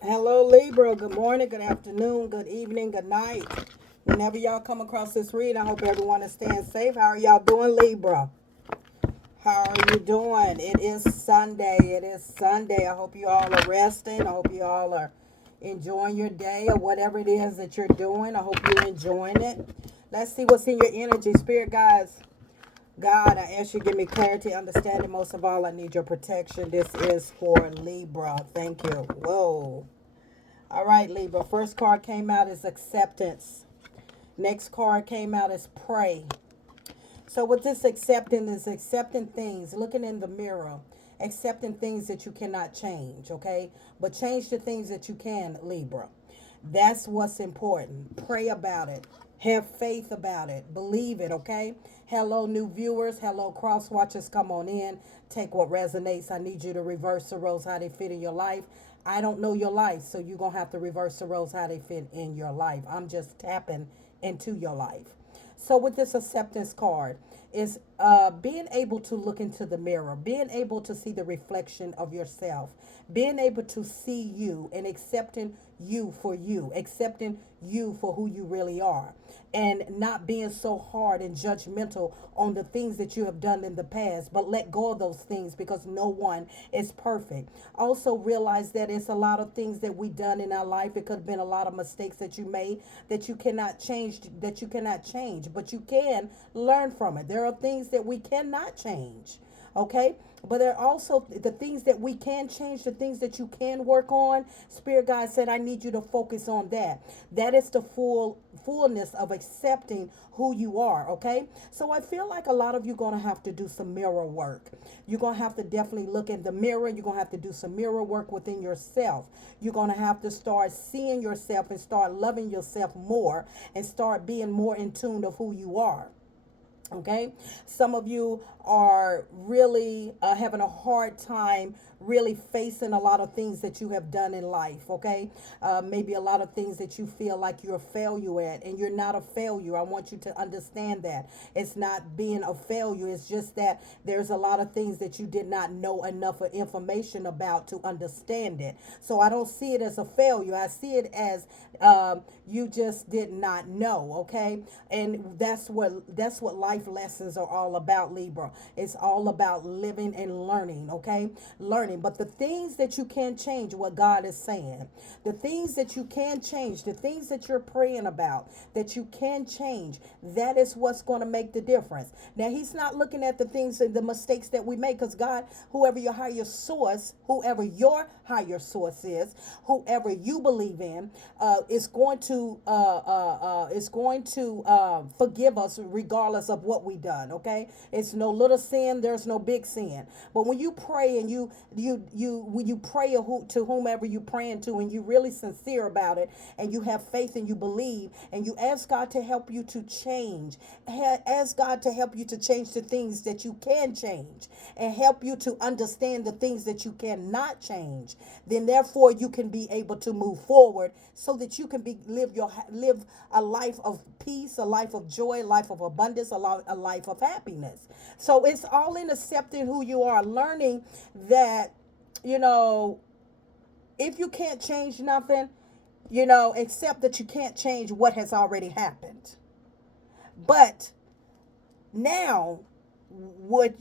Hello, Libra. Good morning, good afternoon, good evening, good night. Whenever y'all come across this read, I hope everyone is staying safe. How are y'all doing, Libra? How are you doing? It is Sunday. It is Sunday. I hope you all are resting. I hope you all are enjoying your day or whatever it is that you're doing. I hope you're enjoying it. Let's see what's in your energy. Spirit guys, God, I ask you to give me clarity, understanding. Most of all, I need your protection. This is for Libra. Thank you. Whoa. All right, Libra. First card came out as acceptance. Next card came out as pray. So with this accepting is accepting things, looking in the mirror, accepting things that you cannot change, okay? But change the things that you can, Libra. That's what's important. Pray about it. Have faith about it. Believe it, okay? Hello, new viewers. Hello, cross watchers. Come on in. Take what resonates. I need you to reverse the roles, how they fit in your life. I don't know your life, so you're going to have to reverse the roles, how they fit in your life. I'm just tapping into your life. So with this acceptance card is being able to look into the mirror, being able to see the reflection of yourself, being able to see you and accepting you, accepting you for who you really are, and not being so hard and judgmental on the things that you have done in the past, but let go of those things because no one is perfect. Also realize that it's a lot of things that we done in our life. It could have been a lot of mistakes that you made that you cannot change, but you can learn from it. There are things that we cannot change, okay? But there are also the things that we can change, the things that you can work on. Spirit God said, I need you to focus on that. That is the fullness of accepting who you are, okay? So I feel like a lot of you going to have to do some mirror work. You're going to have to definitely look in the mirror. You're going to have to do some mirror work within yourself. You're going to have to start seeing yourself and start loving yourself more and start being more in tune of who you are. Okay, some of you are really having a hard time really facing a lot of things that you have done in life. Okay, maybe a lot of things that you feel like you're a failure at, and you're not a failure. I want you to understand that it's not being a failure, it's just that there's a lot of things that you did not know enough of information about to understand it. So I don't see it as a failure, I see it as you just did not know. Okay, and that's what life lessons are all about, Libra. It's all about living and learning. Okay, learning. But the things that you can change, what God is saying, the things that you can change, the things that you're praying about that you can change, that is what's going to make the difference. Now He's not looking at the things and the mistakes that we make, because God, whoever your higher source is, whoever you believe in, is going to forgive us regardless of what we done. Okay, it's no little sin, there's no big sin. But when you pray and when you pray to whomever you praying to, and you really sincere about it, and you have faith and you believe, and you ask God to help you to change, ask God to help you to change the things that you can change, and help you to understand the things that you cannot change, then therefore you can be able to move forward, so that you can live a life of peace, a life of joy, a life of abundance, a life of happiness. So it's all in accepting who you are, learning that, you know, if you can't change nothing, accept that you can't change what has already happened. But now, what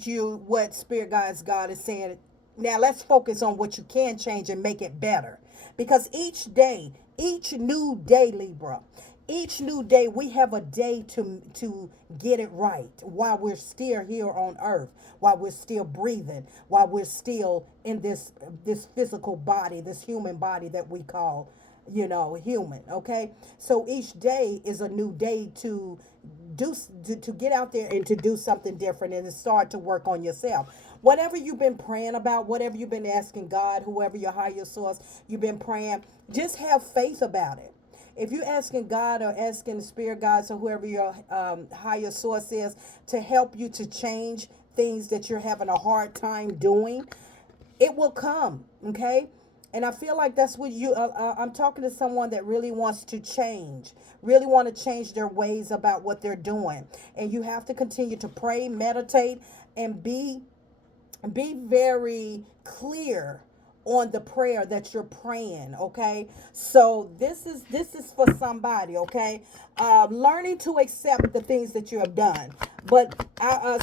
Spirit Guides God is saying, now let's focus on what you can change and make it better. Because each new day, Libra, each new day, we have a day to get it right while we're still here on earth, while we're still breathing, while we're still in this physical body, this human body that we call, human. Okay, so each day is a new day do to get out there and to do something different, and to start to work on yourself. Whatever you've been praying about, whatever you've been asking God, whoever your higher source you've been praying, just have faith about it. If you're asking God or asking the Spirit guides or whoever your higher source is to help you to change things that you're having a hard time doing, it will come. Okay, and I feel like that's what I'm talking to someone that really wants to change, really want to change their ways about what they're doing. And you have to continue to pray, meditate, and be very clear on the prayer that you're praying. Okay, so this is for somebody. Okay, learning to accept the things that you have done, but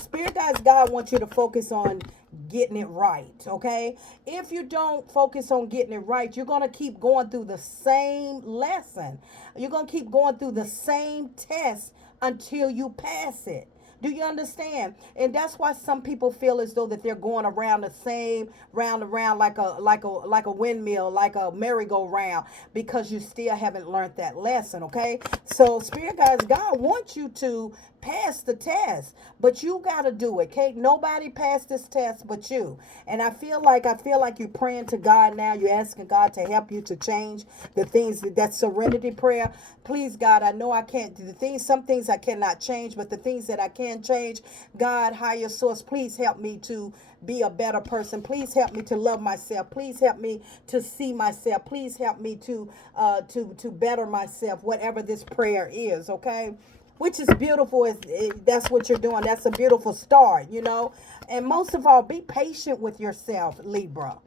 spirit guides, God wants you to focus on getting it right. Okay, if you don't focus on getting it right, you're going to keep going through the same lesson. You're going to keep going through the same test until you pass it. Do you understand? And that's why some people feel as though that they're going around the same round and round like a windmill, like a merry-go-round, because you still haven't learned that lesson. Okay, so spirit guides, God wants you to pass the test, but you got to do it. Can't nobody pass this test but you. And I feel like you're praying to God now. You're asking God to help you to change the things, that serenity prayer. Please, God, I know I can't do the things. Some things I cannot change, but the things that I can change, God, higher source, please help me to be a better person. Please help me to love myself. Please help me to see myself. Please help me to better myself. Whatever this prayer is, okay? Which is beautiful. That's what you're doing. That's a beautiful start, And most of all, be patient with yourself, Libra.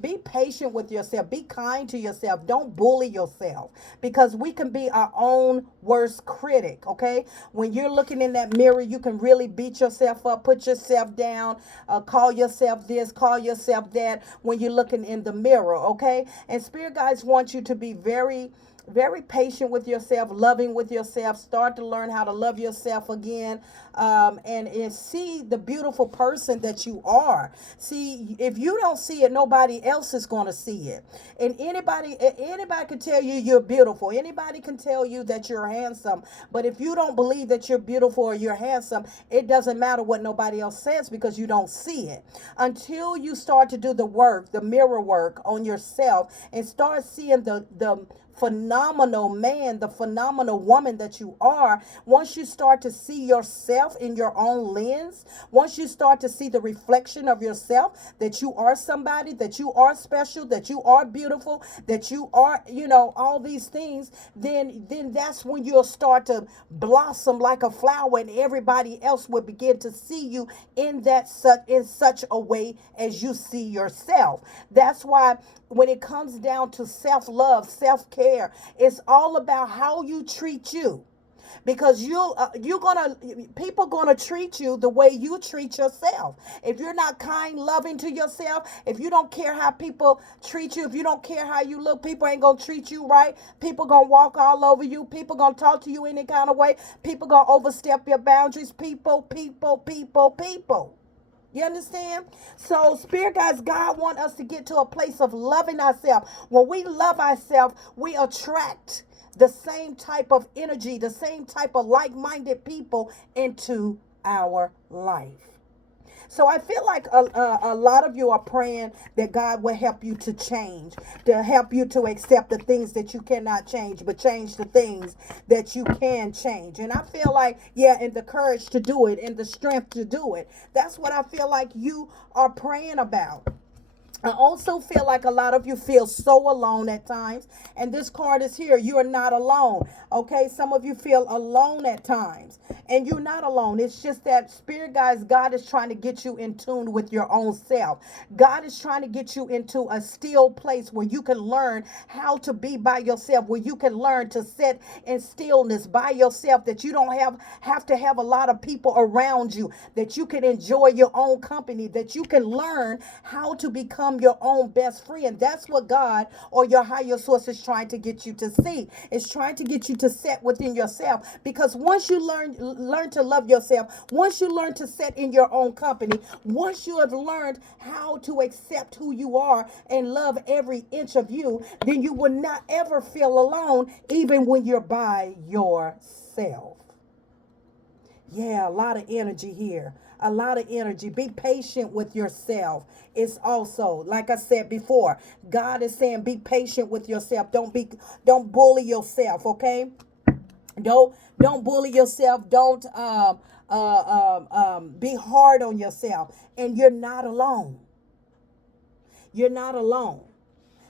Be patient with yourself. Be kind to yourself. Don't bully yourself, because we can be our own worst critic, okay? When you're looking in that mirror, you can really beat yourself up, put yourself down, call yourself this, call yourself that when you're looking in the mirror, okay? And spirit guides want you to be very patient with yourself, loving with yourself. Start to learn how to love yourself again, and see the beautiful person that you are. See, if you don't see it, nobody else is going to see it. And anybody can tell you you're beautiful. Anybody can tell you that you're handsome. But if you don't believe that you're beautiful or you're handsome, it doesn't matter what nobody else says, because you don't see it. Until you start to do the work, the mirror work on yourself, and start seeing the phenomenal man, the phenomenal woman that you are. Once you start to see yourself in your own lens, once you start to see the reflection of yourself, that you are somebody, that you are special, that you are beautiful, that you are, all these things, then that's when you'll start to blossom like a flower, and everybody else will begin to see you in such a way as you see yourself. That's why when it comes down to self-love, self-care, it's all about how you treat you. Because people gonna treat you the way you treat yourself. If you're not kind, loving to yourself, if you don't care how people treat you, if you don't care how you look, people ain't gonna treat you right. People gonna walk all over you. People gonna talk to you any kind of way. People gonna overstep your boundaries. People. You understand? So, spirit guys, God want us to get to a place of loving ourselves. When we love ourselves, we attract the same type of energy, the same type of like-minded people into our life. So I feel like a lot of you are praying that God will help you to change, to help you to accept the things that you cannot change, but change the things that you can change. And I feel like, and the courage to do it and the strength to do it. That's what I feel like you are praying about. I also feel like a lot of you feel so alone at times. And this card is here. You are not alone. Okay. Some of you feel alone at times. And you're not alone. It's just that spirit guys, God is trying to get you in tune with your own self. God is trying to get you into a still place where you can learn how to be by yourself, where you can learn to sit in stillness by yourself, that you don't have to have a lot of people around you, that you can enjoy your own company, that you can learn how to become your own best friend. That's what God or your higher source is trying to get you to see. It's trying to get you to sit within yourself, because once you learn to love yourself, once you learn to sit in your own company, once you have learned how to accept who you are and love every inch of you, then you will not ever feel alone, even when you're by yourself. Yeah, a lot of energy here. A lot of energy. Be patient with yourself. It's also, like I said before, God is saying be patient with yourself. Don't bully yourself, okay? Don't bully yourself. Don't be hard on yourself. And you're not alone. You're not alone.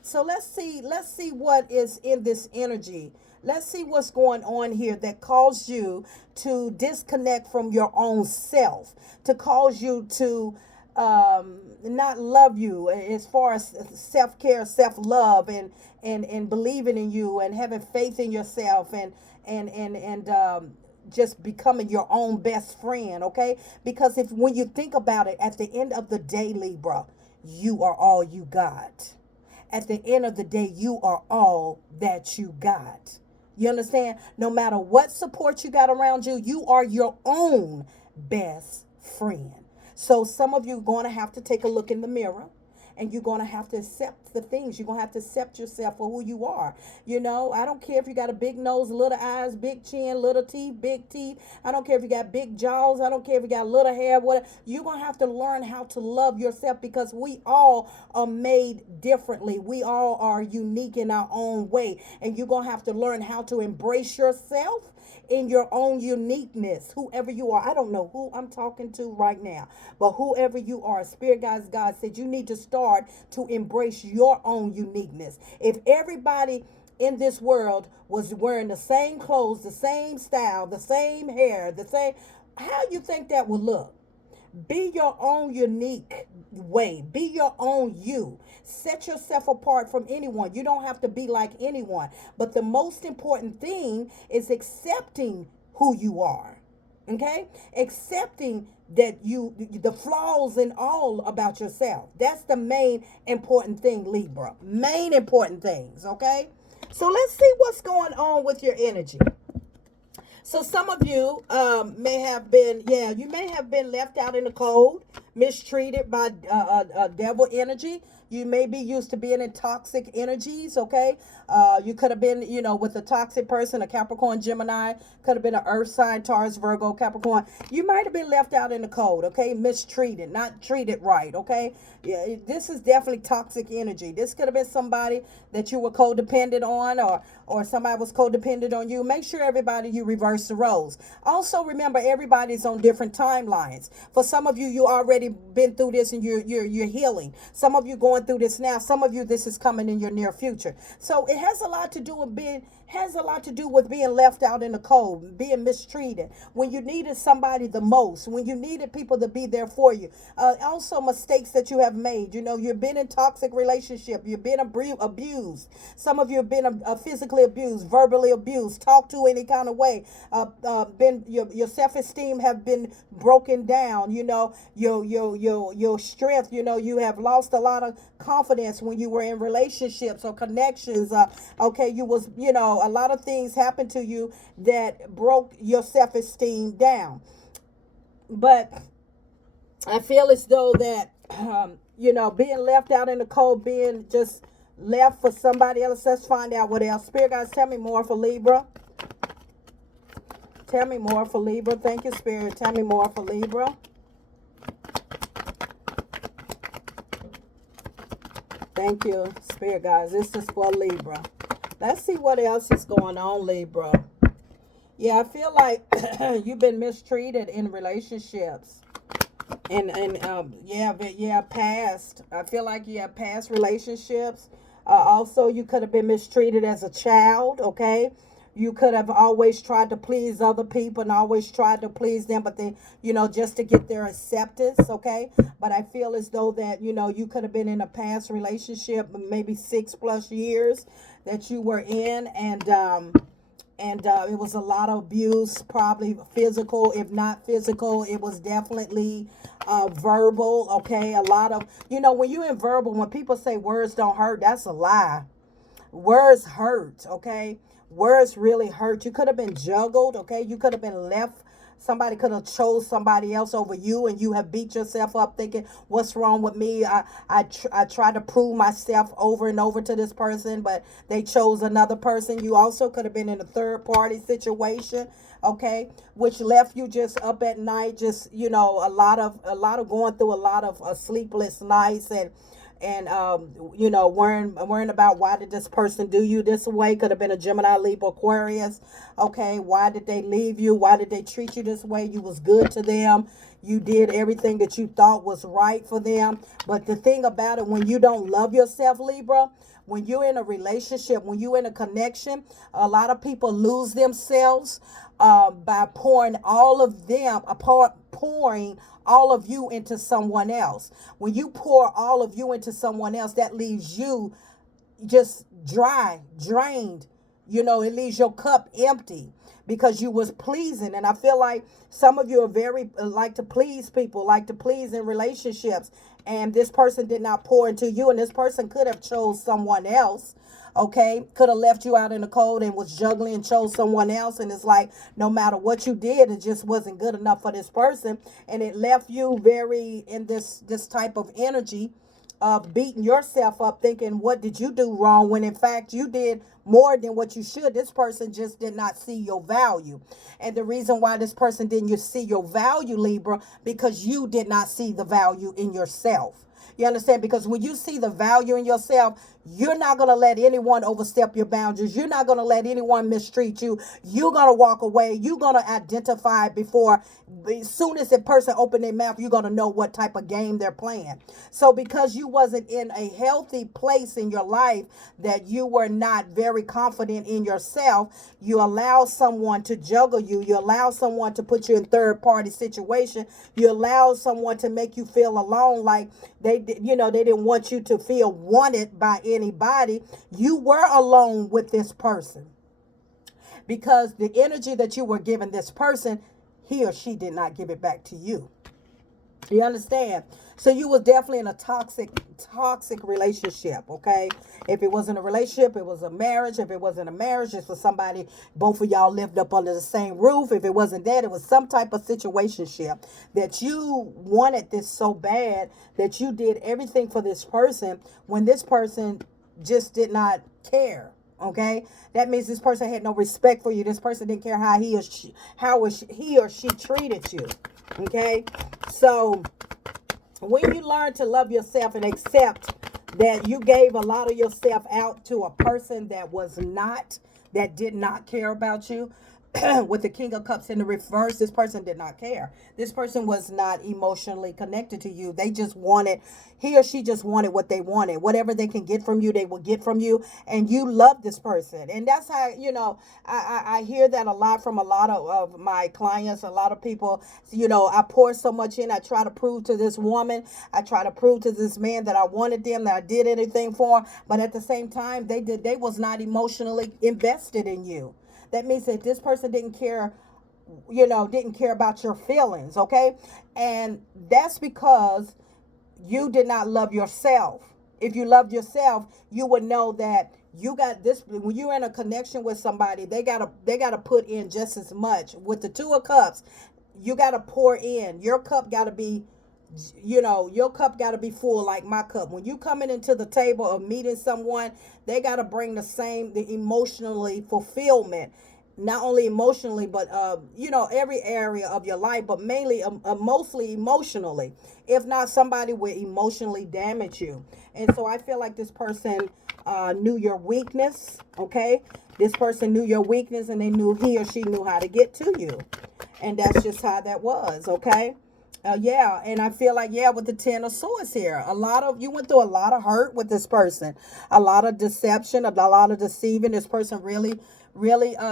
So let's see what is in this energy. Let's see what's going on here that caused you to disconnect from your own self, to cause you to not love you as far as self-care, self-love, and believing in you and having faith in yourself, and just becoming your own best friend, okay? Because if when you think about it, at the end of the day, Libra, you are all you got. At the end of the day, you are all that you got. You understand? No matter what support you got around you, you are your own best friend. So some of you are going to have to take a look in the mirror, and you're going to have to accept the things. You're going to have to accept yourself for who you are. You know, I don't care if you got a big nose, little eyes, big chin, little teeth, big teeth. I don't care if you got big jaws. I don't care if you got little hair, whatever. You're going to have to learn how to love yourself, because we all are made differently. We all are unique in our own way. And you're going to have to learn how to embrace yourself in your own uniqueness, whoever you are. I don't know who I'm talking to right now, but whoever you are, Spirit Guys, God said you need to start to embrace your own uniqueness. If everybody in this world was wearing the same clothes, the same style, the same hair, the same, how you think that would look? Be your own unique way. Be your own you. Set yourself apart from anyone. You don't have to be like anyone. But the most important thing is accepting who you are. Okay? Accepting that the flaws and all about yourself. That's the main important thing, Libra. Main important things. Okay? So let's see what's going on with your energy. So some of you may have been, you may have been left out in the cold, mistreated by devil energy. You may be used to being in toxic energies, okay? You could have been, with a toxic person, a Capricorn, Gemini, could have been an Earth sign, Taurus, Virgo, Capricorn. You might have been left out in the cold, okay? Mistreated, not treated right, okay? Yeah, this is definitely toxic energy. This could have been somebody that you were codependent on, or somebody was codependent on you. Make sure everybody, you reverse the roles. Also, remember, everybody's on different timelines. For some of you, you already been through this and you're healing. Some of you going through this now. Some of you, this is coming in your near future. So it has a lot to do with being left out in the cold, being mistreated when you needed somebody the most, when you needed people to be there for you. Also, mistakes that you have made. You've been in toxic relationship. You've been abused. Some of you have been physically abused, verbally abused, talked to any kind of way. Been your self-esteem have been broken down. Your strength. You have lost a lot of confidence when you were in relationships or connections. You was, a lot of things happened to you that broke your self-esteem down. But I feel as though that, being left out in the cold, being just left for somebody else. Let's find out what else. Spirit guys, tell me more for Libra. Tell me more for Libra. Thank you, Spirit. Tell me more for Libra. Thank you, Spirit guys. This is for Libra. Let's see what else is going on, Libra. Yeah, I feel like you've been mistreated in relationships. Past. I feel like you have past relationships. Also, you could have been mistreated as a child, okay? You could have always tried to please other people and always tried to please them, but they, just to get their acceptance, okay? But I feel as though that, you could have been in a past relationship, maybe 6+ years that you were in, and it was a lot of abuse, probably physical. If not physical, it was definitely verbal, okay? A lot of, when you're in verbal, when people say words don't hurt, that's a lie. Words hurt, okay? Words really hurt. You could have been juggled, okay? You could have been left. Somebody could have chose somebody else over you, and you have beat yourself up thinking, what's wrong with me? I tried to prove myself over and over to this person, but they chose another person. You also could have been in a third-party situation, okay, which left you just up at night, just, a lot of going through a lot of sleepless nights, and worrying about why did this person do you this way. Could have been a Gemini, Libra, Aquarius. Okay, why did they leave you? Why did they treat you this way? You was good to them. You did everything that you thought was right for them. But the thing about it, when you don't love yourself, Libra, when you're in a relationship, when you're in a connection, a lot of people lose themselves by pouring all of them apart, pouring all of you into someone else. When you pour all of you into someone else, that leaves you just dry, drained. It leaves your cup empty because you was pleasing. And I feel like some of you are very like to please people, like to please in relationships. And this person did not pour into you, and this person could have chose someone else. Okay, could have left you out in the cold and was juggling and chose someone else. And it's like, no matter what you did, it just wasn't good enough for this person. And it left you very in this type of energy of beating yourself up, thinking, what did you do wrong? When in fact, you did more than what you should. This person just did not see your value. And the reason why this person didn't see your value, Libra, because you did not see the value in yourself. You understand? Because when you see the value in yourself, you're not going to let anyone overstep your boundaries. You're not going to let anyone mistreat you. You're going to walk away. You're going to identify before, as soon as the person open their mouth, you're going to know what type of game they're playing. So because you wasn't in a healthy place in your life, that you were not very confident in yourself, you allow someone to juggle you. You allow someone to put you in third party situation. You allow someone to make you feel alone, like they didn't want you to feel wanted by anybody. You were alone with this person because the energy that you were giving this person, he or she did not give it back to you. You understand? So you was definitely in a toxic relationship, okay? If it wasn't a relationship, it was a marriage. If it wasn't a marriage, it's for somebody, both of y'all lived up under the same roof. If it wasn't that, it was some type of situationship that you wanted this so bad that you did everything for this person when this person just did not care. Okay, that means this person had no respect for you. This person didn't care how he or she treated you. Okay, so when you learn to love yourself and accept that you gave a lot of yourself out to a person that did not care about you, with the King of Cups in the reverse, this person did not care. This person was not emotionally connected to you. He or she just wanted what they wanted. Whatever they can get from you, they will get from you. And you love this person. And that's how, I hear that a lot from a lot of my clients, a lot of people. I pour so much in. I try to prove to this woman, I try to prove to this man that I wanted them, that I did anything for them. But at the same time, they was not emotionally invested in you. That means that this person didn't care about your feelings, okay? And that's because you did not love yourself. If you loved yourself, you would know that you got this. When you're in a connection with somebody, they gotta put in just as much. With the Two of Cups, you gotta pour in. Your cup gotta be, your cup got to be full like my cup. When you coming into the table of meeting someone, they got to bring the emotionally fulfillment, not only emotionally, but every area of your life, but mainly mostly emotionally. If not, somebody will emotionally damage you. And so I feel like this person knew your weakness. Okay, this person knew your weakness, and he or she knew how to get to you, and that's just how that was. Okay. And I feel like, with the Ten of Swords here, you went through a lot of hurt with this person, a lot of deception, a lot of deceiving. This person really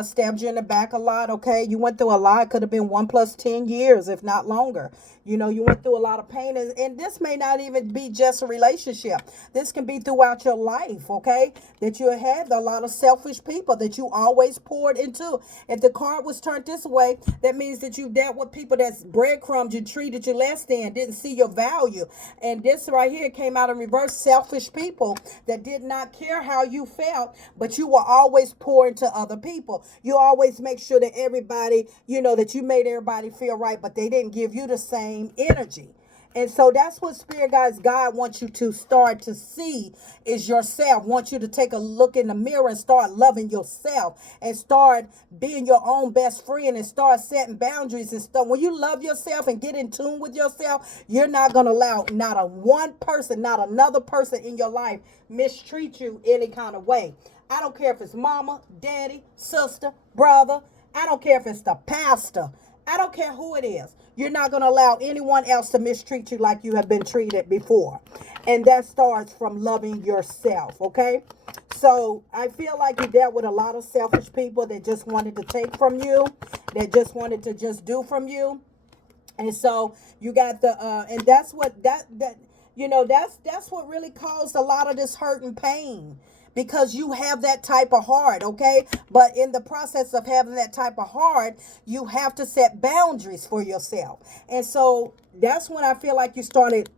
stabbed you in the back a lot. Okay, you went through a lot. It could have been 1 + 10 years, if not longer. You went through a lot of pain, and this may not even be just a relationship. This can be throughout your life. Okay, that you had a lot of selfish people that you always poured into. If the card was turned this way, that means that you dealt with people that's breadcrumbed you, treated you less than, didn't see your value. And this right here came out in reverse. Selfish people that did not care how you felt, but you will always pour into other people. You always make sure that everybody, that you made everybody feel right, but they didn't give you the same energy. And so that's what Spirit Guides God wants you to start to see is yourself. Wants you to take a look in the mirror and start loving yourself and start being your own best friend and start setting boundaries and stuff. When you love yourself and get in tune with yourself, you're not going to allow not another person in your life mistreat you any kind of way. I don't care if it's mama, daddy, sister, brother. I don't care if it's the pastor. I don't care who it is. You're not going to allow anyone else to mistreat you like you have been treated before. And that starts from loving yourself, okay? So I feel like you dealt with a lot of selfish people that just wanted to take from you, that just wanted to just do from you. And so you got the and that's what that you know, that's what really caused a lot of this hurt and pain, because you have that type of heart, okay? But in the process of having that type of heart, you have to set boundaries for yourself. And so that's when I feel like you started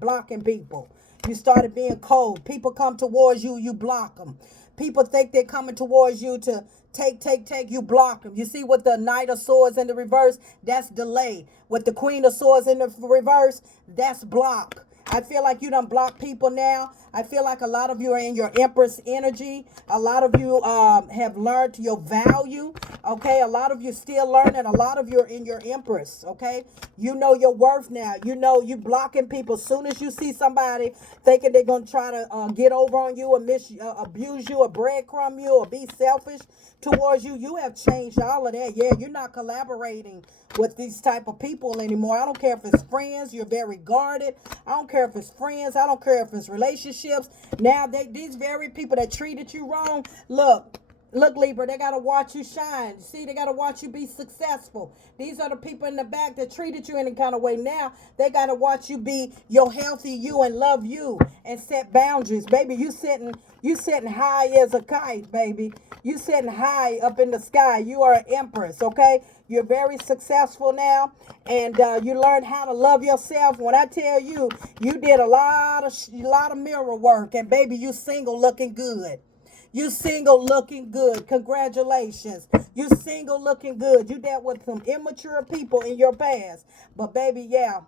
blocking people. You started being cold. People come towards you, you block them. People think they're coming towards you to take, you block them. You see, with the Knight of Swords in the reverse, that's delay. With the Queen of Swords in the reverse, that's block. I feel like you done block people now. I feel like a lot of you are in your Empress energy. A lot of you have learned your value. Okay, a lot of you still learning. A lot of you are in your Empress. Okay, you know your worth now. You know you blocking people. As soon as you see somebody thinking they're gonna try to get over on you, or abuse you, or breadcrumb you, or be selfish towards you, you have changed all of that. Yeah, you're not collaborating with these type of people anymore. I don't care if it's friends, you're very guarded. I don't care if it's friends, I don't care if it's relationships. Now these very people that treated you wrong, look, Libra, they gotta watch you shine. See, they gotta watch you be successful. These are the people in the back that treated you any kind of way. Now they gotta watch you be your healthy you and love you and set boundaries, baby. You sitting high as a kite, baby. You sitting high up in the sky. You are an empress, okay? You're very successful now, and you learned how to love yourself. When I tell you, you did a lot of mirror work, and baby, you single looking good. You single looking good. Congratulations. You single looking good. You dealt with some immature people in your past. But baby, yeah.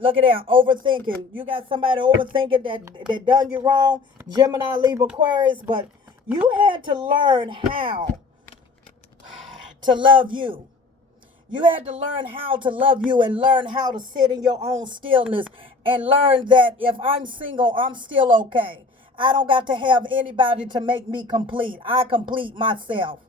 Look at that. Overthinking. You got somebody overthinking that done you wrong. Gemini, Libra, Aquarius. But you had to learn how to love you. You had to learn how to love you and learn how to sit in your own stillness and learn that if I'm single, I'm still okay. I don't got to have anybody to make me complete. I complete myself.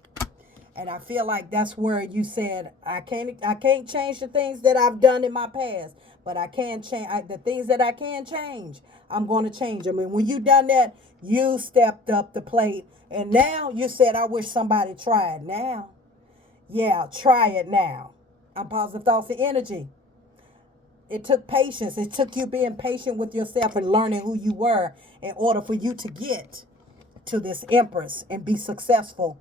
And I feel like that's where you said, I can't change the things that I've done in my past, but I can change the things that I can change. I'm going to change them. And when you done that, you stepped up the plate. And now you said, I wish somebody tried. Now, yeah, try it now. I'm positive thoughts and energy. It took patience. It took you being patient with yourself and learning who you were in order for you to get to this Empress and be successful.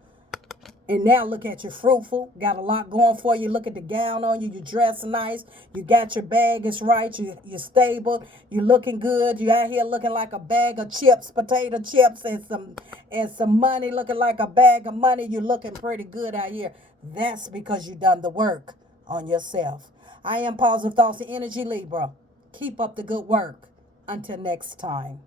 And now look at you, fruitful, got a lot going for you. Look at the gown on you. You dress nice. You got your bag is right. You're stable. You're looking good. You out here looking like a bag of chips, potato chips, and some money, looking like a bag of money. You're looking pretty good out here. That's because you done the work on yourself. I am Positive Thoughts and Energy, Libra. Keep up the good work. Until next time.